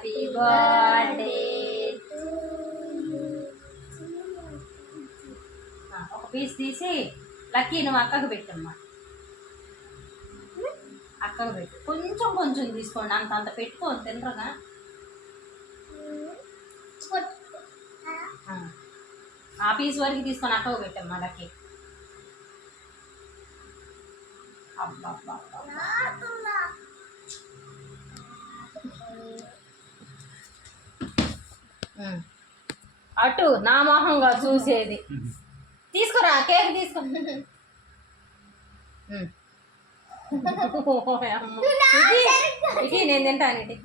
Happy birthday. ఒక piece తీసి lucky నువ్వు అక్కకు పెట్టమ్మా. అక్కకు పెట్టు. కొంచెం కొంచెం తీసుకోండి, అంత అంత పెట్టుకోండి తినరుగా. ఆ పీస్ వరకు తీసుకొని అక్కకు పెట్టమ్మా లక్కీ. అబ్బా అటు నా మొహంగా చూసేది. తీసుకురా కేక్ తీసుకో. ఇది నేను తింటాను. ఇది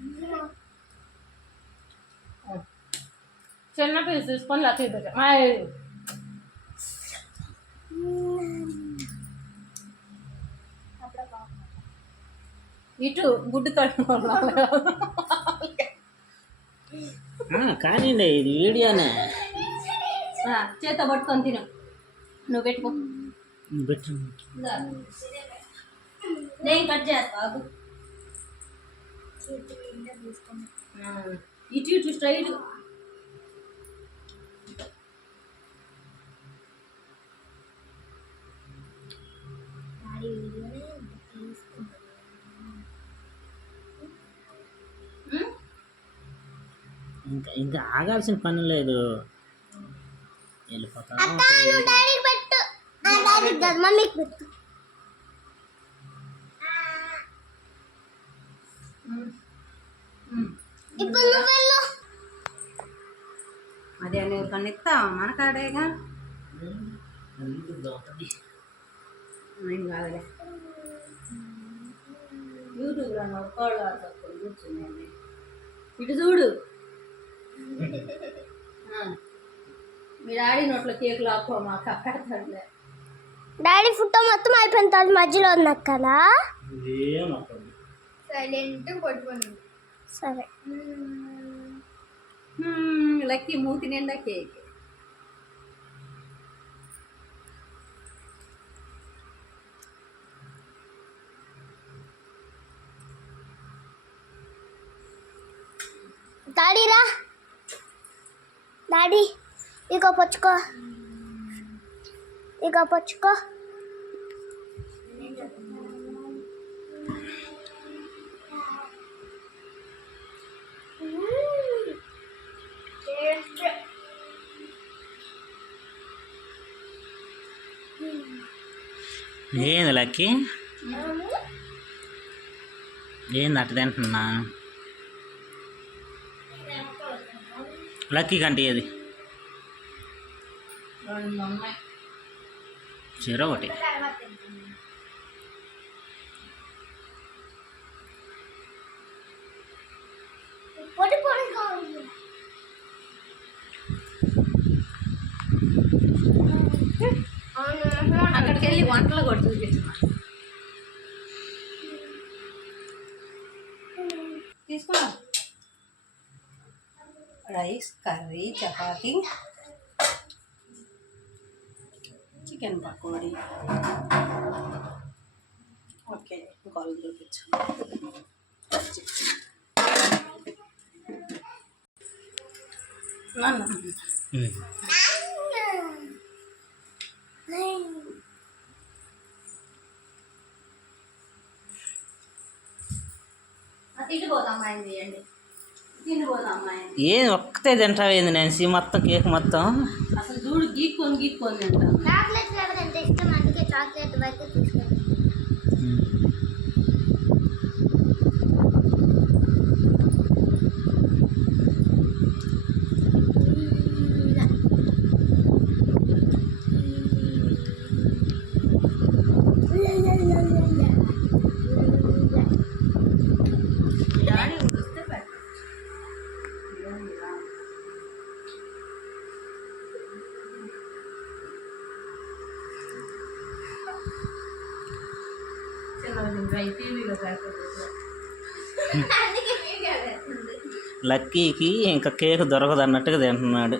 చిన్న పీస్ తీసుకొని లక్కీ పెట్టా. ఇటు గుడ్డు కానీ ఇది వీడియోనే. చేత పట్టుకొని తిను. నువ్వు పెట్టుకో. నేను కట్ చేస్తా. ఇటు ఇటు స్ట్రైట్. ఇంకా ఆగాల్సిన పని లేదు, వెళ్ళిపోతా. అదే నువ్వు కొన్ని ఇస్తావా? మన కాడేగా. నేను కాదులే. యూట్యూబ్లో ఒక్కళ్ళు కూర్చున్నాను. ఇటు చూడు. మీ డాడీ నోట్లో కేక్ లాక్కో మాకు పెడతాడులే. డాడీ ఫుడ్ మొత్తం అయిపోయిన తర్వాత మధ్యలో ఉంది అక్కలా. సైలెంట్ పట్టుకొని. సరే. లక్కీ మూతి నిండా కేక్. డాడీ రా. డాడీ ఇక పుచ్చుకో, ఇక పుచ్చుకో. ఏంది లక్కీ? ఏంది అట్ట తింటున్నా? లక్కీ కంటే ఏది చీర ఒకటి. అక్కడికి వెళ్ళి వంటలు కూడా చూపించమా. తీసుకో. Rice, curry, chapati, chicken pakodi. Okay, ఇంకోళ్ళు చూపించు. ఏం ఒక్కతే తింటావేంది నాన్సీ? మొత్తం కేక్ మొత్తం అసలు చూడు, గీక్కొని గీక్కొని తింటా. చాక్లెట్ ఫ్లేవర్ ఎంత ఇష్టం, అందుకే చాక్లెట్ అయితే తీసుకెళ్ళి. లక్కీకి ఇంకా కేక్ దొరకదు అన్నట్టుగా తింటున్నాడు.